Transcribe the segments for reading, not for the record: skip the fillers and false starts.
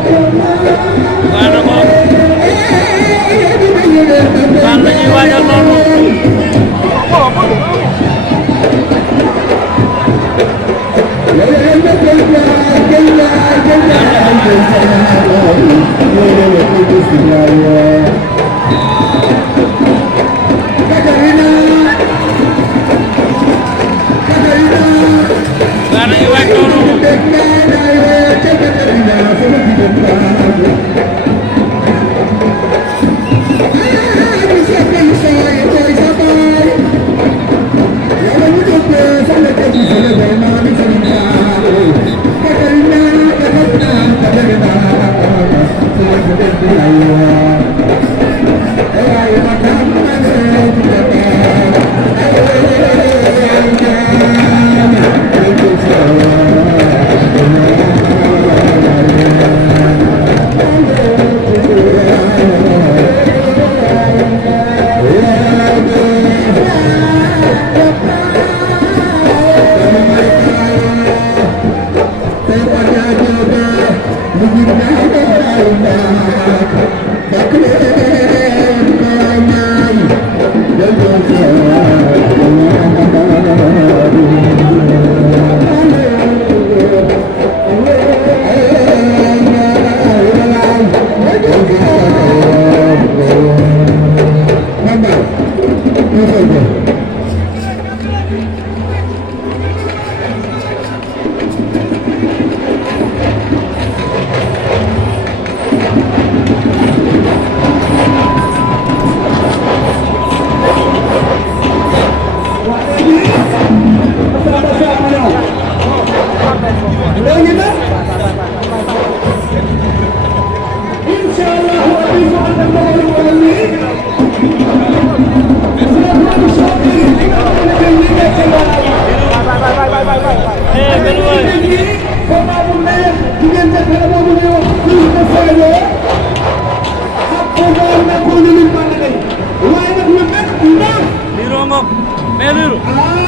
Bugaan na ko. Bugaan la ñuy waajal noonu. Bugaan la ñuy waaj noonu.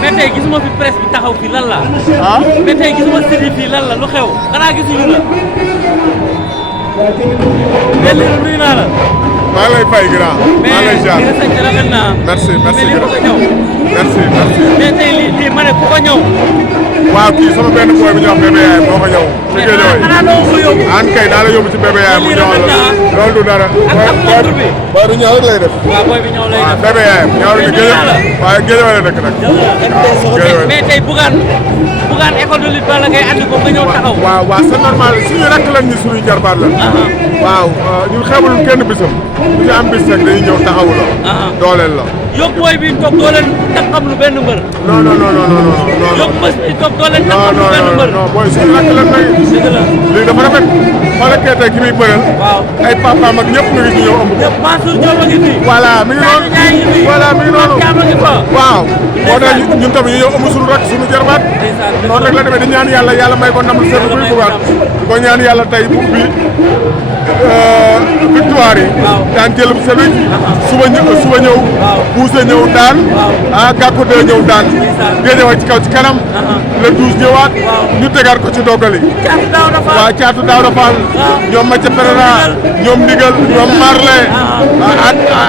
mais tey gisuma fi presse bi taxaw fii lan la. ah mais tey gisuma sëriñ fii lan la lu xew xanaa gisuñu la. mais lii nuyu naa la. maa ngi lay fay grand. maa ngi lay jaar mais li nga rafet naa. merci merci mais lii ku ko ñëw. merci merci. mais tey lii ma ne ku ko ñëw. waaw kii sama benn boy bu ñuy wax bébé yaay moo ko ñëw. mais xanaa doo ko yóbbu. an kay naa la yóbbu ci bébé yaay mu ñëwal la loolu du dara. ak montre bi. booy bi ñëw rek lay def. waaw booy bi ñëw lay def. bébé yaay ñëw rek géej waaye géej wala dëkk nag. mais tey Bougane école de lutte Balla Gaye andi ko nga ñëw taxaw. waaw waaw c'est normal suñu rakk lañ ñu suñuy jarbaat la. waaw ñun xeebul kenn bisam. bu ñu am bis rek dañuy ñëw taxawu la. dooleel la. yóbbu booy bi toog doo leen taxam lu benn mbër. non non non non non. yóbbu bés bi toog doo leen taxam lu benn mbër. non booy suñu rakk lañ nag. dëgg la lii dafa rafet. xoolal kee tey ki muy bëreel. waaw ay papaam ak ñëpp ñu ngi ci ñëw ëmb. ñëpp Mansour Diop a ngi fi. voilà mi ngi noonu. voilà mi ngi noonu. Thiam a ngi fa. waaw. moo tax ñun tamit ñu ñëw ëmb suñu rakk suñu jarbaat. noonu rek la demee di ñaan yàlla yàlla may ko ndam lu seen buy bugaat. di ko ñaan yàlla tey bu ubbi victoire yi. daan jël bu seen suba ñëw. buuse ñëw daan. gàkku de ñëw daan. géejewaay ci kaw ci kanam. le 12 ñëwaat. ñu tegaat ko ci dogal yi. waaw caatu daaw dafaal. ñoom Mathia Perera ñoom Ndigal ñoom Marley.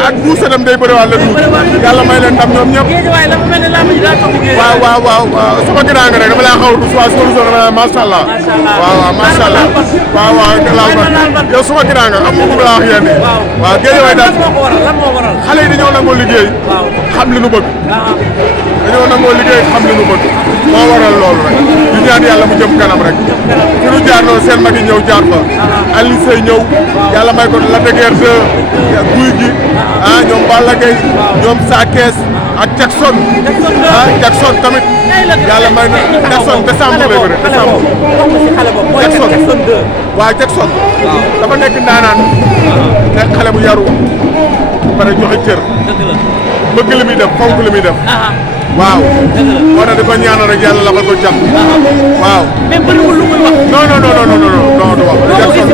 ak buuse dem day bëriwaat le 12. yàlla may leen ndam ñoom ñëpp. waaw waaw waaw sama gënaa nga rek dama laa xaw a dus waa solution dama laa macha allah. waaw waaw macha allah. waaw waaw laal ba yow suma gënaa nga am nga laa wax yéen nii. waaw géejewaay daal xale yi dañoo nangoo liggéey. xam li nu bëgg. dañoo nangoo liggéey xam li nu bëgg. moo waral loolu rek. di ñaan yàlla mu jëm kanam rek. fi nu jaar noonu seen mag yi ñëw jaar fa. Aliou Seye ñëw. yàlla may ko la dëgër de guy gi. ñoom Balla Gaye ñoom Sa Kees ak Jackson. Jackson tamit. yàlla may na Jackson décembre lay bëre décembre. Jackson waaw Jackson. dafa nekk ndaanaan. nekk xale bu yaru. pare joxe cër. bëgg li muy def fonk li muy def. waaw. moo tax di ko ñaanal rek yàlla lafal ko jàmm. waaw. mais bëriwul lu muy wax. non non non non non du wax. Jackson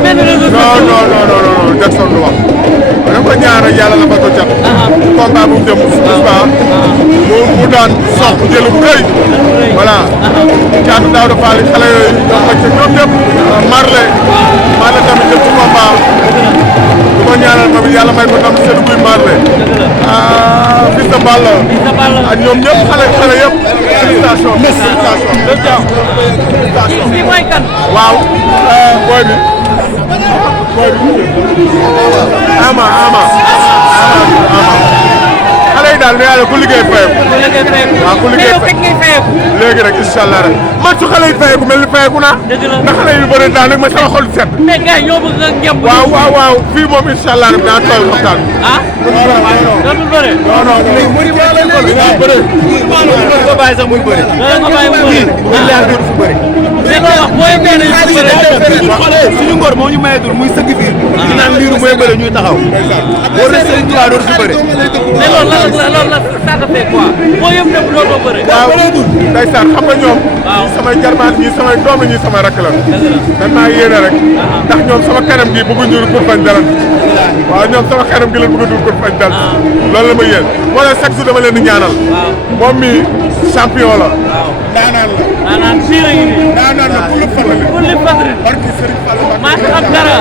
non non non non Jackson du wax. da ko ñaanal rek yàlla lafal ko jàmm. combat bu mu jëm mu daan sox jël bu rëy. voilà. caatu daaw dafa xale yooyu ñoom ñëpp Marley tamit jëm ci combat du ko ñaanal tamit yàlla may ko ndam seen buy marle Fils de Balla ak ñoom ñëpp xale yëpp félicitation fii mooy kan waaw booy bi ama xale yi daal ne yàlla ku liggéey fayeku waaw ku liggéey fayeku léegi rek incha allah rek man su xale yi fayeku mel ni fayeku naa ndax xale yu bëri daal rek ma sama xol set mais gars yi ñoo bëgg nga ñëpp waaw fii moom incha allah rek naa tool waxtaan dootul bëre dinaa bëre ko bàyyi sax muy bëre nga bàyyi mu bëre billahi dootu fu bëre mais loo wax booy benn yu bëre suñu ngor moo ñu mayeetul muy sëgg fii ñu naan liiru mooy bëre ñuy taxaw war na Serigne Touba dootu fu bëre mais loolu la ça te fait quoi boo yëpp dem dootoo bëre waaw ndeysaan xam nga ñoom samay jarbaat ñii samay doom ñii samay rakk la dañ maa yéene rek ndax ñoom sama kanam gi bëggu ñu pour fañ dalan waaw ñoom sama kanam gi la bëgg a dul pour fañ dal loolu la ma yéen moo leen chaque jour dama leen di ñaanal moom mi champion la maanaam fii la ñu nii daanaan la pour le fadri barki Serigne Fall maa ngi am dara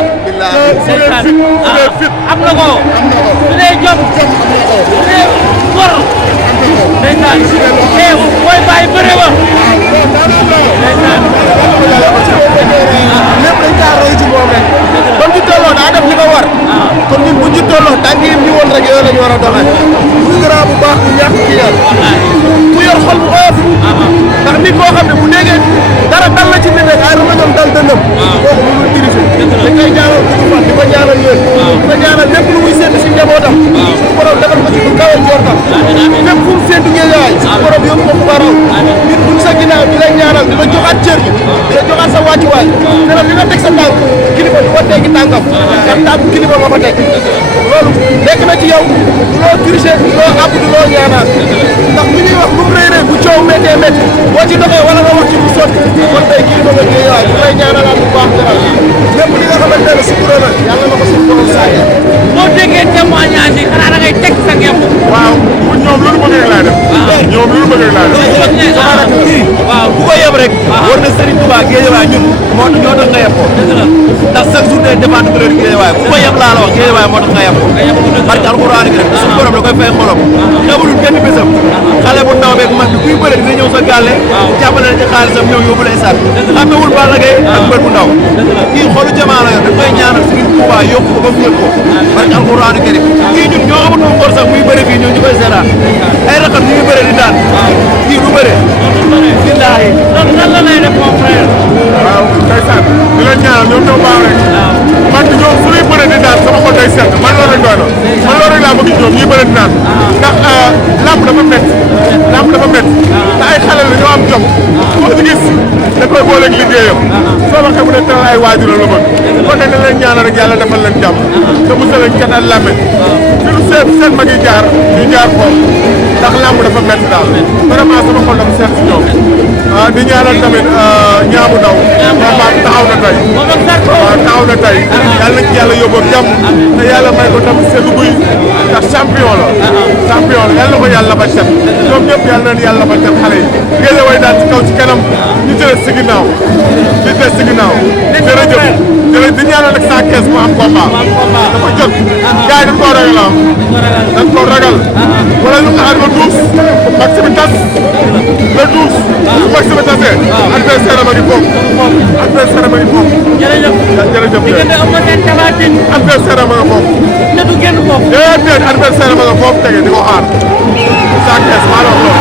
fit am na ko su dee jom su dee ngor ndeysaan booy bàyyi bëre ba ndeysaan lépp dañ kaa roy ci moom rek comme ci tolloo daa def li ko war kon ñun buñ ci tolloo tànk yi ñu woon rek yooyu la ñu war a doxee muy grand bu baax bu ñàkk ci yàlla ku yor xol bu oyof ndax nit koo xam ne bu déggee dara dal la ci nit rek ay rëbëjam dal dëndëm kooku mënul dirigé dañ koy ñaanal ko fan di ko ñaanal yooyu di ko ñaanal lépp lu muy séntu si njabootam suñu borom defal ko ci lu kawe njortam lépp fu mu séntu Géejawaay suñu borom yóbbu ko fu baraw nit buñ sa ginnaaw di la ñaanal di la joxaat cër gi di la joxaat sa wàccuwaay te nag li nga teg sa tànk kilifa du ko teggi tànkam ndax tànk kilifa nga ko teg loolu nekk na ci yow du loo dirigé du loo àpp du loo ñaanal ndax li ñuy wax lu mu rëy rëy bu coow méttee métti boo ci doxee wala nga wax ci bu sotti kon tey kilifa nga Géejawaay bu lay ñaanalaat bu baax dara lépp li nga xamante ne sutura la yàlla na ko suñu borom saayee boo déggee témoignage yi xanaa da ngay teg sa ngemb waaw ñoom lu ñu bëgg rek laay def ñoom lu ñu bëgg rek laay def waaw bu ko yeb rek war na Serigne Touba Géejawaay ñun ñoo tax nga yeb ko ndax chaque jour day défendre couleur Géejawaay bu ko yeb laa la wax Géejawaay moo tax nga yeb ko barke alxuraan gi rek suñu borom da koy fay xolam xebalul benn bésam xale bu ndaw beeg mag bi kuy bëre dina ñëw sa gàlle jàppale na ci xaalisam ñëw yóbbu la esaat xamewul Balla Gaye ak mbër bu ndaw kii xolu jamaa la yor da koy ñaanal Serigne Touba yokk ko ba mu yëg ko barke alxuraan gi rek kii ñun ñoo amatul ngor sax muy bëre fii ñoo ñu koy seetaan ay raxam ñu ngi bëre di daan kii du bëre billaahi lan la lay def mon frère waaw ndeysaan di leen ñaanal ñoom ñoo baax rek man ñoom su ñuy bëre di daan sama xol day sedd man loolu rek doy na man loolu rek laa bëgg ñoom ñuy bëre di daan ndax lamb dafa métti te ay xale la ñoo am jom koo ci gis da koy booleeg liggéeyam soo waxee mu ne teral ay waajur la bëgg kon nag dañ leen ñaanal rek yàlla defal leen jàmm te musal leen cat ak làmmiñ fi lu seen mag yi jaar ñu jaar foofu ndax lamb dafa métti daal vraiment sama xol dafa seet si ñoom di ñaanal tamit ñaamu ndaw combat taxaw na tey waaw taxaw na tey yàlla na ci yàlla yóbbu ak jàmm te yàlla may ko tamit seen guy ndax champion la yàlla na ko yàlla ba set ñoom ñëpp yàlla na leen yàlla ba set xale yi Géejawaay daal ci kaw ci kanam ñu jëlee si ginnaaw jërëjëf di ñaanal nag 115 mu am combat dafa jot gars yi dañ koo ragal wala ñu xaar ba 12 max bi tas le 12 bu max bi tasee adversaire am a ngi foofu jërëjëf diggante Eumeu Sène Tapha Tine adversaire am a nga foofu te du génn foofu déedéet adversaire am a nga foofu tege di ko xaar 115 maa la wax loolu